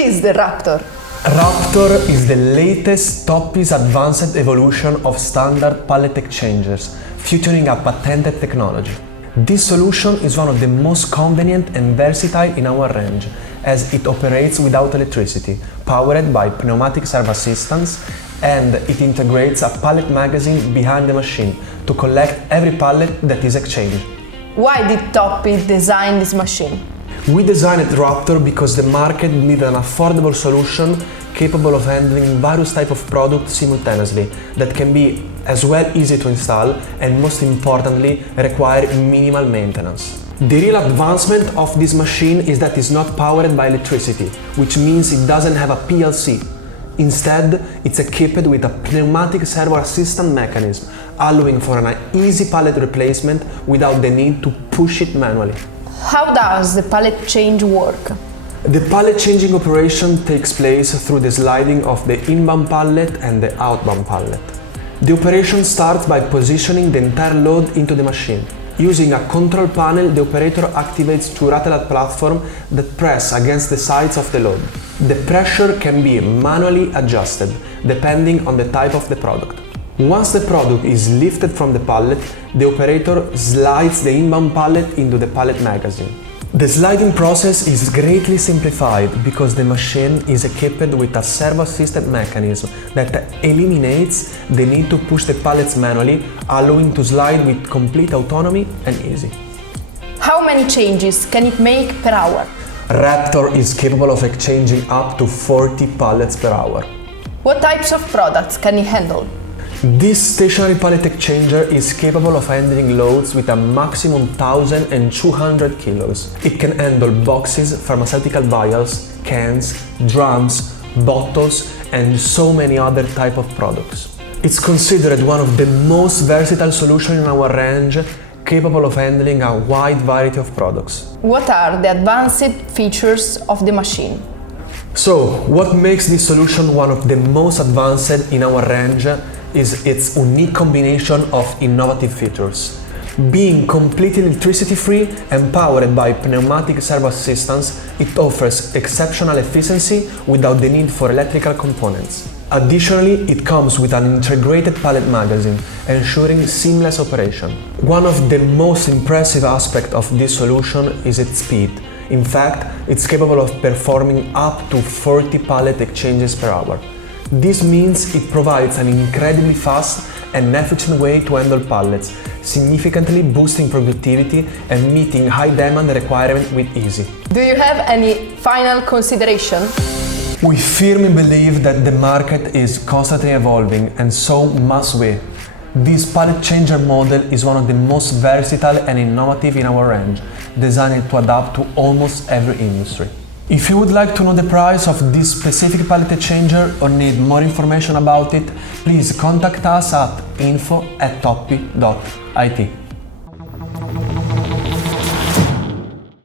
is the Raptor? Raptor is the latest Toppy's advanced evolution of standard pallet exchangers, featuring a patented technology. This solution is one of the most convenient and versatile in our range, as it operates without electricity, powered by pneumatic servo systems, and it integrates a pallet magazine behind the machine to collect every pallet that is exchanged. Why did Toppy design this machine? We designed Raptor because the market needed an affordable solution capable of handling various types of products simultaneously that can be as well easy to install and, most importantly, require minimal maintenance. The real advancement of this machine is that it's not powered by electricity, which means it doesn't have a PLC. Instead, it's equipped with a pneumatic servo assistant mechanism, allowing for an easy pallet replacement without the need to push it manually. How does the pallet change work? The pallet changing operation takes place through the sliding of the inbound pallet and the outbound pallet. The operation starts by positioning the entire load into the machine. Using a control panel, the operator activates two rattled platforms that press against the sides of the load. The pressure can be manually adjusted, depending on the type of the product. Once the product is lifted from the pallet, the operator slides the inbound pallet into the pallet magazine. The sliding process is greatly simplified because the machine is equipped with a servo-assisted mechanism that eliminates the need to push the pallets manually, allowing to slide with complete autonomy and easy. How many changes can it make per hour? Raptor is capable of exchanging up to 40 pallets per hour. What types of products can it handle? This stationary pallet exchanger is capable of handling loads with a maximum 1,200 kilos. It can handle boxes, pharmaceutical vials, cans, drums, bottles, and so many other types of products. It's considered one of the most versatile solutions in our range, capable of handling a wide variety of products. What are the advanced features of the machine? So, what makes this solution one of the most advanced in our range is its unique combination of innovative features. Being completely electricity-free and powered by pneumatic servo assistance, it offers exceptional efficiency without the need for electrical components. Additionally, it comes with an integrated pallet magazine, ensuring seamless operation. One of the most impressive aspects of this solution is its speed. In fact, it's capable of performing up to 40 pallet exchanges per hour. This means it provides an incredibly fast and efficient way to handle pallets, significantly boosting productivity and meeting high demand requirements with ease. Do you have any final consideration? We firmly believe that the market is constantly evolving, and so must we. This pallet changer model is one of the most versatile and innovative in our range, designed to adapt to almost every industry. If you would like to know the price of this specific pallet changer or need more information about it, please contact us at info@toppy.it.